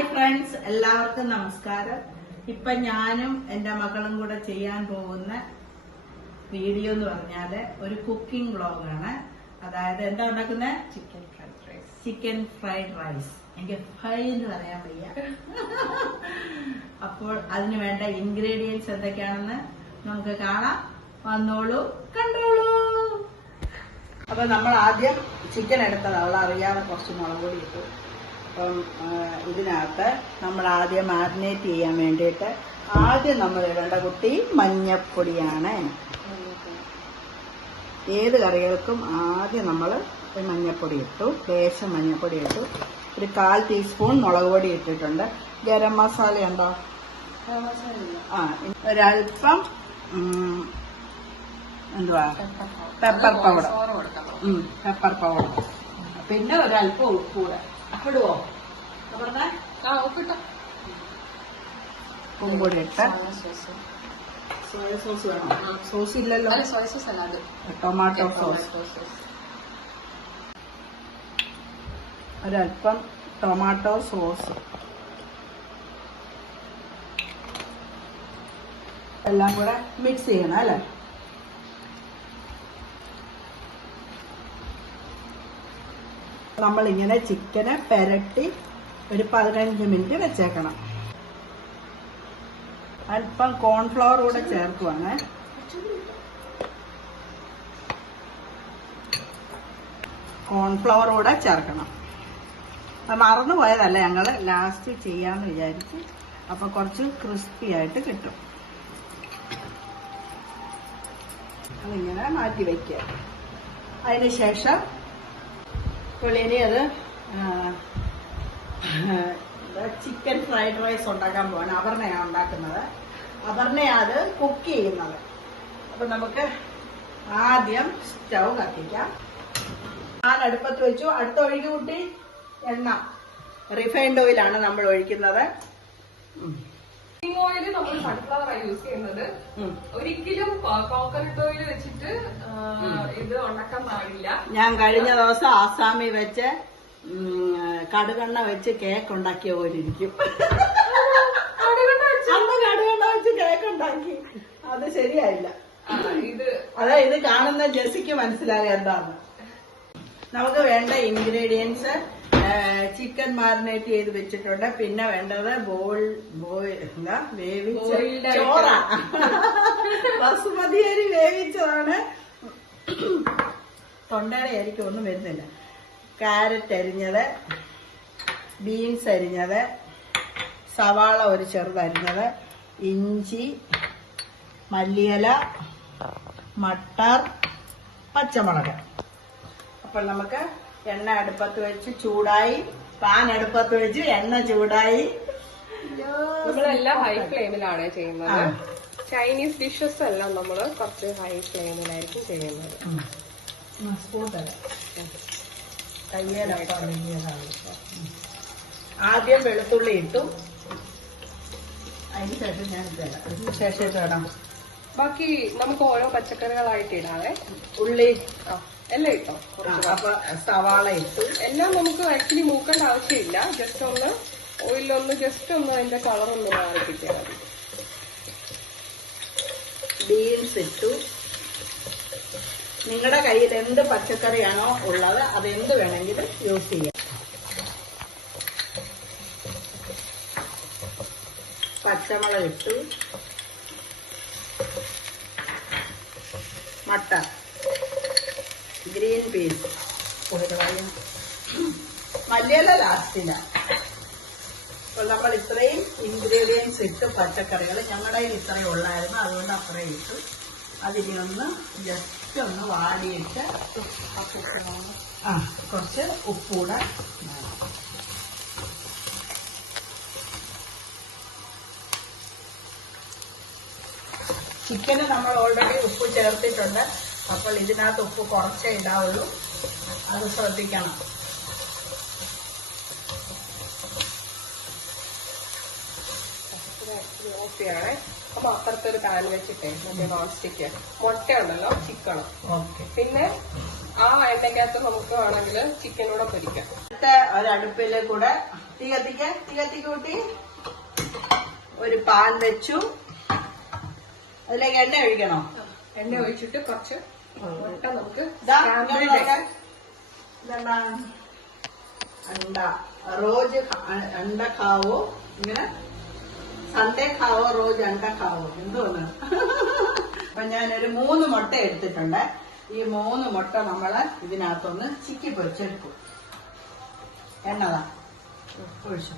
Hi friends, എല്ലാവർക്കും നമസ്കാരം. ഇപ്പൊ ഞാനും എന്റെ മകളും കൂടെ ചെയ്യാൻ പോകുന്ന വീഡിയോ എന്ന് പറഞ്ഞാല് ഒരു കുക്കിംഗ് വ്ളോഗാണ്. അതായത് എന്താ ഉണ്ടാക്കുന്നത്? Chicken fried rice. എനിക്ക് ഫ്രൈ എന്ന് പറയാൻ വയ്യ. അപ്പോൾ അതിന് വേണ്ട ഇൻഗ്രീഡിയൻസ് എന്തൊക്കെയാണെന്ന് നമുക്ക് കാണാം. വന്നോളൂ, കണ്ടോളൂ. അപ്പൊ നമ്മൾ ആദ്യം ചിക്കൻ എടുത്തത് അറിയാതെ കുറച്ച് മുളക് പൊടി ഇട്ടു. അപ്പം ഇതിനകത്ത് നമ്മൾ ആദ്യം മാരിനേറ്റ് ചെയ്യാൻ വേണ്ടിയിട്ട് ആദ്യം നമ്മൾ ഇടേണ്ട കുട്ടി മഞ്ഞപ്പൊടിയാണ്. ഏത് കറികൾക്കും ആദ്യം നമ്മൾ മഞ്ഞപ്പൊടി ഇട്ടു, ലേശം മഞ്ഞപ്പൊടി ഇട്ടു. ഒരു 1/4 ടീസ്പൂൺ മുളക് പൊടി ഇട്ടിട്ടുണ്ട്. ഗരം മസാല ഉണ്ടോ? ഒരൽപ്പം എന്തുവാ, പെപ്പർ പൗഡർ, പിന്നെ ഒരൽപ്പം ഉപ്പ് കൂടെ ഇടുവോ? ഉപ്പുംപൊടി ഇട്ട് സോയ സോസ് വേണോ? സോസ് ഇല്ലല്ലോ, സോയ സോസ് അല്ലാതെ ടൊമാറ്റോ സോസ്. ഒരൽപ്പം ടൊമാറ്റോ സോസ് എല്ലാം കൂടെ മിക്സ് ചെയ്യണം അല്ലേ. നമ്മളിങ്ങനെ ചിക്കനെ പെരട്ടി ഒരു 15 മിനിറ്റ് വെച്ചേക്കണം. അല്പം കോൺഫ്ലവർ കൂടെ ചേർക്കുവാണ്. കോൺഫ്ലവർ കൂടെ ചേർക്കണം. അത് മറന്നുപോയതല്ല, ഞങ്ങള് ലാസ്റ്റ് ചെയ്യാന്ന് വിചാരിച്ചു. അപ്പൊ കുറച്ച് ക്രിസ്പി ആയിട്ട് കിട്ടും. അതിങ്ങനെ മാറ്റി വയ്ക്കുക. അതിനുശേഷം ഇനി അത് ചിക്കൻ ഫ്രൈഡ് റൈസ് ഉണ്ടാക്കാൻ പോവാണ്. അപർണയാണ് ഉണ്ടാക്കുന്നത്. അപർണയാണ് അത് കുക്ക് ചെയ്യുന്നത്. അപ്പൊ നമുക്ക് ആദ്യം സ്റ്റൗ കത്തിക്കാം. ഞാൻ അടുപ്പത്ത് വെച്ചു. അടുത്ത ഒഴുകി കൂട്ടി എണ്ണ, റിഫൈൻഡ് ഓയിലാണ് നമ്മൾ ഒഴിക്കുന്നത്. ഓയിൽ നമ്മൾ സൺഫ്ലവർ യൂസ് ചെയ്യുന്നത്. ഒരിക്കലും കോക്കനട്ട് ഓയിൽ വെച്ചിട്ട് ഇത് ഉണ്ടാക്കാൻ പാടില്ല. ഞാൻ കഴിഞ്ഞ ദിവസം ആസാമിൽ വെച്ച് കടുകെണ്ണ വെച്ച് കേക്ക് ഉണ്ടാക്കിയ പോലെ ഇരിക്കും. അന്ന് കടുകെണ്ണ വെച്ച് കേക്ക് ഉണ്ടാക്കി, അത് ശരിയായില്ല. ഇത് കാണുന്ന ജെസ്സിക്ക് മനസ്സിലാകുക എന്താണ്. നമുക്ക് വേണ്ട ഇൻഗ്രീഡിയൻസ്: ചിക്കൻ മാരിനേറ്റ് ചെയ്ത് വെച്ചിട്ടുണ്ട്. പിന്നെ വേണ്ടത് വേവിച്ച ചോറ, ബസുമതി അരി വേവിച്ചതാണ്. തൊണ്ടയുടെ അരിക്ക് ഒന്നും വരുന്നില്ല. ക്യാരറ്റ് അരിഞ്ഞത്, ബീൻസ് അരിഞ്ഞത്, സവാള ഒരു ചെറുതരിഞ്ഞത്, ഇഞ്ചി, മല്ലിയില, മട്ടർ, പച്ചമുളക്. അപ്പോൾ നമുക്ക് എണ്ണ അടുപ്പത്ത് വെച്ച് ചൂടായി, പാൻ അടുപ്പത്ത് വെച്ച് എണ്ണ ചൂടായി. നമ്മളെല്ലാം ഹൈ ഫ്ലെയിമിലാണ് ചെയ്യുന്നത്. ചൈനീസ് ഡിഷസ് എല്ലാം നമ്മൾ കുറച്ച് ഹൈ ഫ്ലെയിമിലായിരിക്കും ചെയ്യുന്നത്. ആദ്യം വെളുത്തുള്ളി ഇട്ടു, അതിനുശേഷം ഞാൻ അതിനുശേഷം ഇടാം. ബാക്കി നമുക്ക് ഓരോ പച്ചക്കറികളായിട്ട് ഇടാവേ. ഉള്ളി എല്ലാം ഇട്ടോ. അപ്പൊ സവാള ഇട്ടു. എല്ലാം നമുക്ക് ആക്ച്വലി മൂക്കേണ്ട ആവശ്യമില്ല. ജസ്റ്റ് ഒന്ന് ഓയിലൊന്ന് ജസ്റ്റ് ഒന്ന് അതിന്റെ കളർ ഒന്ന് മാറിപ്പിച്ചാൽ മതി. ബീൻസ് ഇട്ടു. നിങ്ങളുടെ കയ്യിൽ എന്ത് പച്ചക്കറിയാണോ ഉള്ളത് അതെന്ത് വേണമെങ്കിലും യൂസ് ചെയ്യാം. പച്ചമുളക് ഇട്ടു. മട്ടർ, ഗ്രീൻ പീസ്, മല്ലിയില ലാസ്റ്റില്ല. അപ്പോൾ നമ്മൾ ഇത്രയും ഇൻഗ്രീഡിയൻസ് ഇട്ട് പച്ചക്കറികൾ ഞങ്ങളുടെ കയ്യിൽ ഇത്രയും ഉള്ളായിരുന്നു, അതുകൊണ്ട് അത്രയും ഇട്ടു. അതിനെ ഒന്ന് ജസ്റ്റ് ഒന്ന് വാടിയിട്ട് കുറച്ച് ഉപ്പൂടെ. ചിക്കന് നമ്മൾ ഓൾറെഡി ഉപ്പ് ചേർത്തിട്ടുണ്ട്. അപ്പോൾ ഇതിനകത്ത് ഉപ്പ് കുറച്ചേ ഇടാവുള്ളൂ, അത് ശ്രദ്ധിക്കണം. ഓക്കെയാണ്. അപ്പൊ അപ്പുറത്തെ ഒരു പാൻ വെച്ചിട്ടേ മറ്റേ നോൺ സ്റ്റിക്ക് മുട്ട ഉണ്ടല്ലോ, ചിക്കനും. പിന്നെ ആ എണ്ണയ്ക്കകത്ത് നമുക്ക് വേണമെങ്കിൽ ചിക്കനൂടെ പൊരിക്കാം. ഒരടുപ്പിൽ കൂടെ തീ കത്തിക്ക് കൂട്ടി ഒരു പാൻ വെച്ചു. അതിലേക്ക് എണ്ണ ഒഴിക്കണോ? എണ്ണ ഒഴിച്ചിട്ട് കുറച്ച് മുട്ട നമുക്ക് रोज अंडा खाओ ഇങ്ങനെ സൺഡേ खाओ रोज अंडा खाओ എന്തോന്ന്. അപ്പൊ ഞാനൊരു 3 മുട്ട എടുത്തിട്ടുണ്ട്. ഈ 3 മുട്ട നമ്മള് ഇതിനകത്തൊന്ന് ചിക്കി പൊരിച്ചെടുക്കും. എണ്ണതാ ഒഴിച്ചു.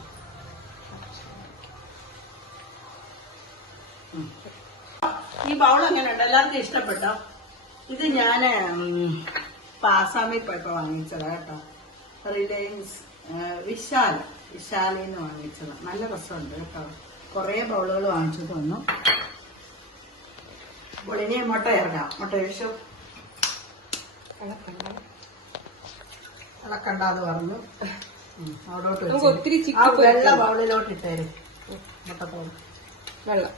ഈ ബൗൾ എങ്ങനെയുണ്ട്? എല്ലാവർക്കും ഇഷ്ടപ്പെട്ടോ? ഇത് ഞാന് ആസാമിൽ പോയപ്പോ വാങ്ങിച്ചതാ കേട്ടോ. റിലയൻസ് വിശാലിന്ന് വാങ്ങിച്ചത്. നല്ല രസമുണ്ട് കേട്ടോ. കുറെ ബൗളുകൾ വാങ്ങിച്ചിട്ട് വന്നു. അപ്പോൾ ഇനി മുട്ട ഇറങ്ങാം. മുട്ട ഒഴിച്ചു. ഇളക്കണ്ടെന്ന് പറഞ്ഞു. അവിടോട്ട് ആ വെള്ള ബൗളിലോട്ട് ഇട്ടേരും. മുട്ടത്തോട് വെള്ളം.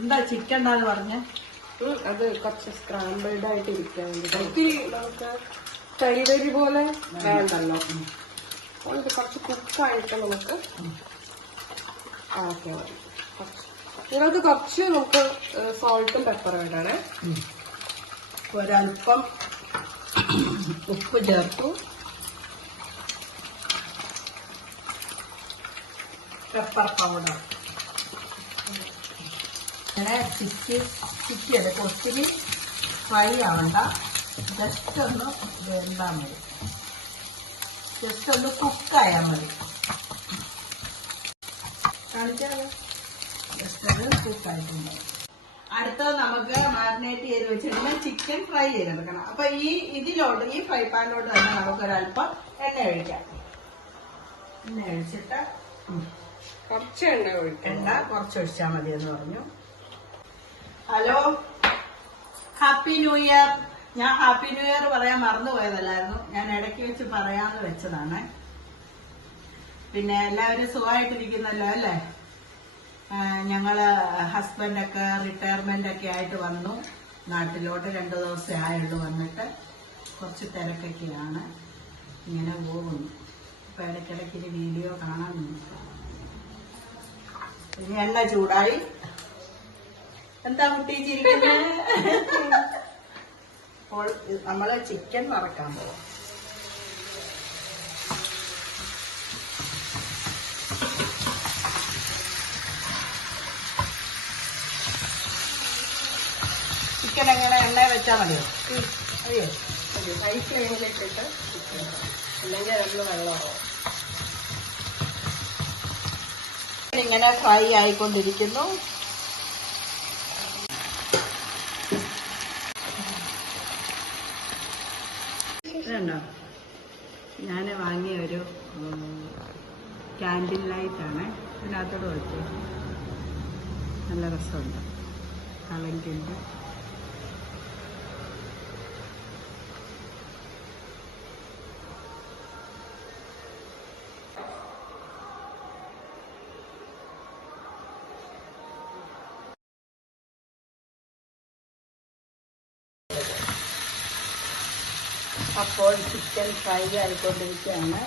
എന്താ ചിക്കൻ എന്താന്ന് പറഞ്ഞ? അത് കുറച്ച് സ്ക്രാമ്പിൾഡ് ആയിട്ട് ഇരിക്കാൻ വേണ്ടി ഒത്തിരി നമുക്ക് തരി പോലെ വേണ്ടല്ലോ. അത് കുറച്ച് കുക്കായിട്ട് നമുക്ക് ആക്കിയാൽ മതി. നിങ്ങൾക്ക് കുറച്ച് നമുക്ക് സോൾട്ടും പെപ്പറും ഇടണേ. ഒരൽപ്പം ഉപ്പ് ചേർത്തു. പെപ്പർ പൗഡർ ഇങ്ങനെ ചിക്കിയെടുക്കും. ഒത്തിരി ഫ്രൈ ആവണ്ട. ജസ്റ്റ് ഒന്ന് വെന്താൽ മതി. ജസ്റ്റ് ഒന്ന് കുക്കായാൽ മതി. കാണിച്ചാലോ? ജസ്റ്റ് അത് കുക്കായിട്ടുണ്ട്. അടുത്തത് നമുക്ക് മാരിനേറ്റ് ചെയ്ത് വെച്ചിട്ടുണ്ടെങ്കിൽ ചിക്കൻ ഫ്രൈ ചെയ്തെടുക്കണം. അപ്പൊ ഇതിലോട്ട് ഈ ഫ്രൈ പാനിലോട്ട് തന്നെ നമുക്കൊരൽപ്പം എണ്ണ ഒഴിക്കാം. എണ്ണ ഒഴിച്ചിട്ട് കുറച്ച് എണ്ണ കുറച്ച് ഒഴിച്ചാൽ മതി എന്ന് പറഞ്ഞു. Hello, happy new year. ഞാൻ ഹാപ്പി ന്യൂ ഇയർ പറയാൻ മറന്നുപോയതല്ലായിരുന്നു. ഞാൻ ഇടയ്ക്ക് വെച്ച് പറയാന്ന് വെച്ചതാണ്. പിന്നെ എല്ലാവരും സുഖമായിട്ടിരിക്കുന്നല്ലോ അല്ലേ? ഞങ്ങള് ഹസ്ബൻഡൊക്കെ റിട്ടയർമെന്റ് ഒക്കെ ആയിട്ട് വന്നു നാട്ടിലോട്ട്. 2 ദിവസമേ ആയുള്ളൂ വന്നിട്ട്. കുറച്ച് തിരക്കൊക്കെയാണ്. ഇങ്ങനെ പോകുന്നു. അപ്പൊ ഇടയ്ക്കിടയ്ക്ക് ഒരു വീഡിയോ കാണാൻ നോക്കാം. ഇനി എണ്ണ ചൂടായി. എന്താ കുട്ടി ചിരിക്കുന്നത്? അപ്പോൾ നമ്മള് ചിക്കൻ വറക്കാൻ പോവാം. ചിക്കൻ എങ്ങനെ എണ്ണ വെച്ചാൽ മതിയോ? അയ്യോ, ഹൈ ഫ്ലെയിമിലേക്കിട്ട് അല്ലെങ്കിൽ അതിൽ വെള്ളമാവും. ഇങ്ങനെ ഫ്രൈ ആയിക്കൊണ്ടിരിക്കുന്നു. ഇതുണ്ടോ, ഞാൻ വാങ്ങിയ ഒരു ക്യാൻഡിൽ ലൈറ്റാണ്. ഇതിനകത്തോട് വെച്ചു. നല്ല രസമുണ്ട്. കളങ്കിൻ്റെ അപ്പോൾ ചിക്കൻ ഫ്രൈ ആയിക്കൊണ്ടിരിക്കുകയാണ്.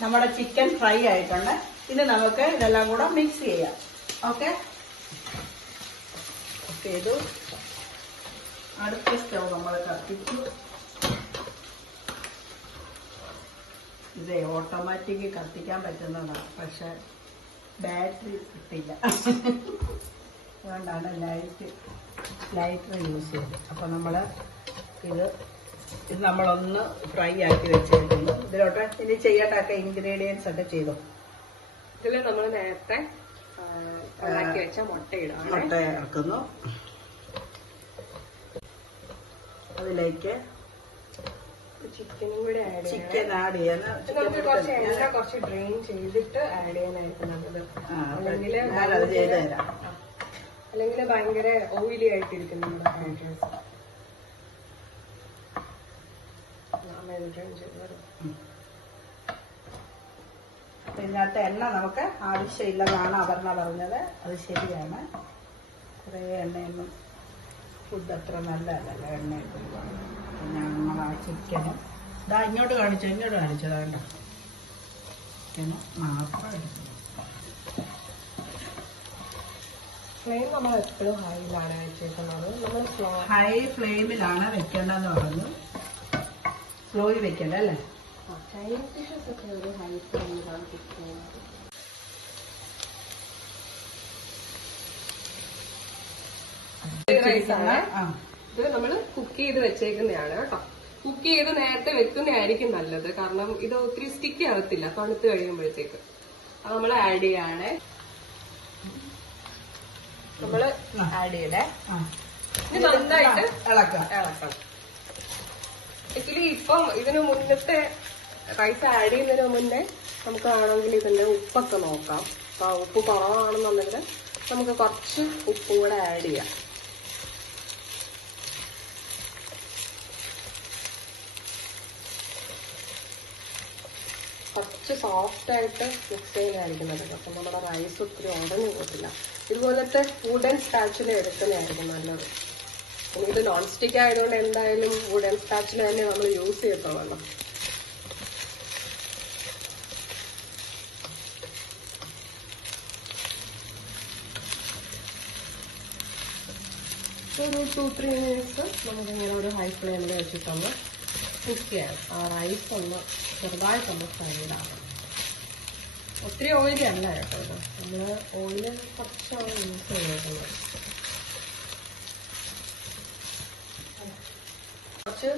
നമ്മുടെ ചിക്കൻ ഫ്രൈ ആയിട്ടുണ്ട്. ഇനി നമുക്ക് ഇതെല്ലാം കൂടെ മിക്സ് ചെയ്യാം. ഓക്കെ ചെയ്തു. അടുത്ത സ്റ്റൗ നമ്മൾ കത്തിച്ചു. ഇത് ഓട്ടോമാറ്റിക് കത്തിക്കാൻ പറ്റുന്നതാണ്. പക്ഷെ ബാറ്ററി കിട്ടില്ല. അതുകൊണ്ടാണ് ലൈറ്റർ യൂസ് ചെയ്തത്. അപ്പൊ നമ്മള് ഇത് നമ്മളൊന്ന് ഫ്രൈ ആക്കി വെച്ചിരിക്കുന്നു. ഇതിലോട്ട് ഇനി ചെയ്യട്ടൊക്കെ ഇൻഗ്രീഡിയൻസ് ഒക്കെ ചെയ്തു. ഇതില് നമ്മൾ നേരത്തെ ഉണ്ടാക്കി വെച്ച മുട്ട ഇറക്കുന്നു. അതിലേക്ക് ചിക്കനും കൂടി ചിക്കൻ ആഡ് ചെയ്യാൻ കുറച്ച് എണ്ണ കുറച്ച് ഡ്രെയിൻ ചെയ്തിട്ട് ആഡ് ചെയ്യാനായിരിക്കും നല്ലത്. ഞാനത് ചെയ്തു തരാം. അല്ലെങ്കിൽ ഭയങ്കര ഓയിലി ആയിട്ടിരിക്കും നമ്മുടെ ഫ്രൈഡ് റൈസ്. ഇതിനകത്ത് എണ്ണ നമുക്ക് ആവശ്യമില്ലെന്നാണ് അപർണ പറഞ്ഞത്. അത് ശരിയാണ്. കുറേ എണ്ണയൊന്നും ഫുഡ് അത്ര നല്ലതല്ല, എണ്ണയൊക്കെ പിന്നെ നമ്മൾ ആ ചിക്കനും ഇതാ ഇങ്ങോട്ട് കാണിച്ചത് വേണ്ട ചിക്കന് മാത്രം എടുക്കണം. ഫ്ലെയിം നമ്മൾ എപ്പോഴും ഹൈയിലാണ് വെച്ചേക്കുന്നത്. നമ്മൾ ഹൈ ഫ്ലെയിമിലാണ് വെക്കേണ്ടതെന്ന് പറഞ്ഞു, സ്ലോയിൽ വെക്കണ്ട അല്ലേ? ചൈനീസ് ഡിഷസ് ഒക്കെ ഒരു ഹൈ ഫ്ലെയിമിലാണ് കുക്ക് ചെയ്യുന്നത്. ഇത് നമ്മൾ കുക്ക് ചെയ്ത് വെച്ചേക്കുന്നതാണ് കേട്ടോ. കുക്ക് ചെയ്ത് നേരത്തെ വെക്കുന്നതായിരിക്കും നല്ലത്, കാരണം ഇത് ഒത്തിരി സ്റ്റിക്ക് ആവത്തില്ല തണുത്ത് കഴിയുമ്പോഴത്തേക്ക്. അത് നമ്മൾ ആഡ് ചെയ്യാണ്. നമ്മള് ആഡ് ചെയ്യണേ. ഇനി നന്നായിട്ട് ഇളക്കാം. ആക്ച്വലി ഇപ്പം ഇതിന് മുന്നത്തെ റൈസ് ആഡ് ചെയ്യുന്നതിന് മുന്നേ നമുക്ക് വേണമെങ്കിൽ ഇതിന്റെ ഉപ്പൊക്കെ നോക്കാം. അപ്പൊ ഉപ്പ് കുറവാണെന്നുണ്ടെങ്കിൽ നമുക്ക് കുറച്ച് ഉപ്പും കൂടെ ആഡ് ചെയ്യാം. കുറച്ച് സോഫ്റ്റ് ആയിട്ട് മിക്സ് ചെയ്യുന്നതായിരിക്കുന്നത്. അപ്പം നമ്മുടെ റൈസ് ഒത്തിരി ഉടഞ്ഞു പോകത്തില്ല. ഇതുപോലത്തെ വുഡൻ സ്പാച്ചില എടുക്കുന്നതായിരിക്കും നല്ലത്. ഇനി ഇത് നോൺ സ്റ്റിക്ക് ആയതുകൊണ്ട് എന്തായാലും വുഡൻ സ്പാച്ചില തന്നെ നമ്മൾ യൂസ് ചെയ്യത്തുള്ളൂ. ഒരു 2-3 മിനിറ്റ്സ് നമുക്കിങ്ങനെ ഒരു ഹൈ ഫ്ലെയിമിൽ വെച്ചിട്ടൊന്ന് കുക്ക് ചെയ്യാം. ആ റൈസ് ഒന്ന് ചെറുതായിട്ടൊന്ന് ഫ്രൈഡാണ്. ഒത്തിരി ഓയിലി അല്ല കേട്ടോ ഇത്. നമ്മൾ ഓയില് കുറച്ചാണ് യൂസ് ചെയ്തിട്ടുള്ളത്. കുറച്ച്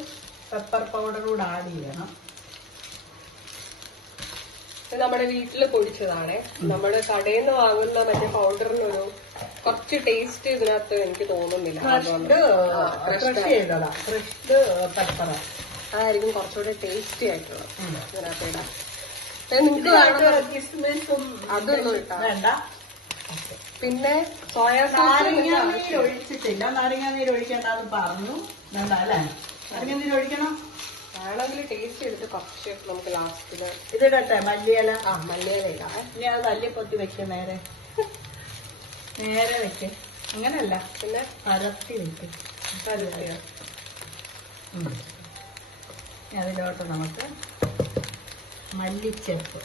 പെപ്പർ പൗഡർ കൂടെ ആഡ് ചെയ്യണം. ഇത് നമ്മുടെ വീട്ടിൽ പൊടിച്ചതാണ്. നമ്മുടെ കടയിൽ നിന്ന് വാങ്ങുന്ന മറ്റേ പൗഡറിനൊരു കുറച്ച് ടേസ്റ്റ് ഇതിനകത്ത് എനിക്ക് തോന്നുന്നില്ല. അതായിരിക്കും കുറച്ചുകൂടെ ടേസ്റ്റി ആയിട്ടുള്ളത് ഇതിനകത്ത് ഇടാം. നിങ്ങൾക്ക് അതൊന്നും ഇട്ടാ വേണ്ട. പിന്നെ സോയാ നാരങ്ങാനീര് ഒഴിച്ചിട്ടില്ല. നാരങ്ങാനീര് ഒഴിക്കേണ്ടെന്ന് പറഞ്ഞു. വേണ്ട അല്ലേ? നാരങ്ങാനീര് ഒഴിക്കണം. വേണമെങ്കിൽ ടേസ്റ്റ് എടുത്ത് കുറച്ച് നമുക്ക് ലാസ്റ്റില് ഇതിടട്ടെ മല്ലിയില. മല്ലിയില ഇടാം. ഇനി അത് തല്ലിപ്പൊത്തി വെക്ക. നേരെ വെക്ക. അങ്ങനല്ല, പിന്നെ പരത്തി വെക്ക. അതിലോട്ട് നമുക്ക് മല്ലിച്ചപ്പ്.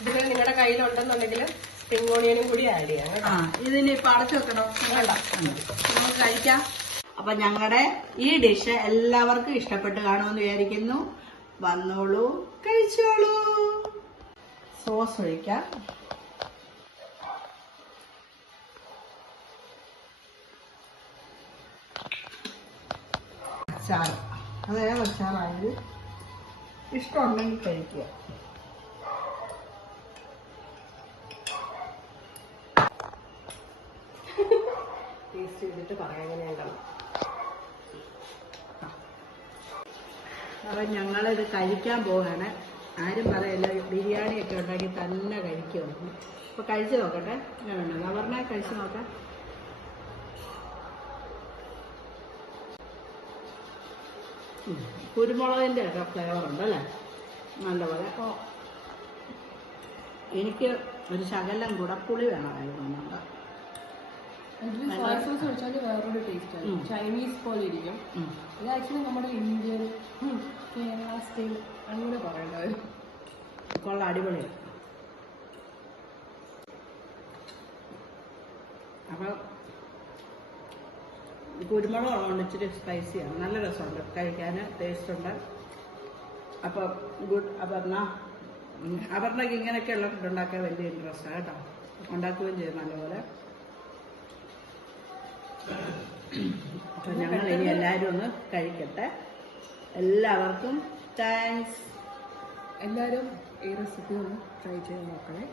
ഇതിൽ നിങ്ങളുടെ കയ്യിലുണ്ടെന്നുണ്ടെങ്കിൽ സ്പ്രിംഗ് ഓണിയനും കൂടി ആഡ് ചെയ്യാം കേട്ടോ. ഇതിന് ഇപ്പൊ അടച്ചു വെക്കണോ? നമുക്ക് കഴിക്കാം. അപ്പൊ ഞങ്ങളുടെ ഈ ഡിഷ് എല്ലാവർക്കും ഇഷ്ടപ്പെട്ട് കാണുമെന്ന് വിചാരിക്കുന്നു. വന്നോളൂ, കഴിച്ചോളൂ. സോസ് ഒഴിക്കാം. അച്ചാർ, അതേത് അച്ചാറായാലും ഇഷ്ടമുണ്ടെങ്കിൽ കഴിക്കുക. ടേസ്റ്റ് ചെയ്തിട്ട് പറയാം എങ്ങനെയുണ്ടാവും. അപ്പം ഞങ്ങളിത് കഴിക്കാൻ പോവുകയാണ്. ആരും പറയില്ല ബിരിയാണിയൊക്കെ ഉണ്ടാക്കി തന്നെ കഴിക്കുമെന്ന്. അപ്പോൾ കഴിച്ച് നോക്കട്ടെ. എങ്ങനെയുണ്ട് പറഞ്ഞാൽ കഴിച്ച് നോക്കാം. കുരുമുളകിൻ്റെ ഒക്കെ ഫ്ലേവർ ഉണ്ടല്ലേ, നല്ലപോലെ. എനിക്ക് ഒരു ശകലം കൂടെ പുളി വേണമായിരുന്നു. സോയ സോസ് ഒഴിച്ചാൽ വേറൊരു ടേസ്റ്റ് ആണ്. ചൈനീസ് പോലെ ഇരിക്കും. ഇത് ആക്ച്വലി നമ്മുടെ ഇന്ത്യൻ കേരള സ്റ്റൈൽ അങ്ങനെ പറയേണ്ടത്. കൊള്ള അടിപൊളിയാണ്. അപ്പം കുരുമുളക് ഉള്ളതുകൊണ്ട് ഇച്ചിരി സ്പൈസിയാണ്. നല്ല രസമുണ്ട് കഴിക്കാൻ, ടേസ്റ്റ് ഉണ്ട്. അപ്പം ഗുഡ്. അപർണയ്ക്ക് ഇങ്ങനെയൊക്കെയുള്ള ഫുഡ് ഉണ്ടാക്കാൻ വലിയ ഇൻട്രസ്റ്റാണ് കേട്ടോ. ഉണ്ടാക്കുകയും ചെയ്യും നല്ലപോലെ. അപ്പം ഞങ്ങൾ ഇനി എല്ലാവരും ഒന്ന് കഴിക്കട്ടെ. എല്ലാവർക്കും താങ്ക്സ്. എല്ലാവരും ഈ റെസിപ്പി ഒന്ന് ട്രൈ ചെയ്ത് നോക്കണേ.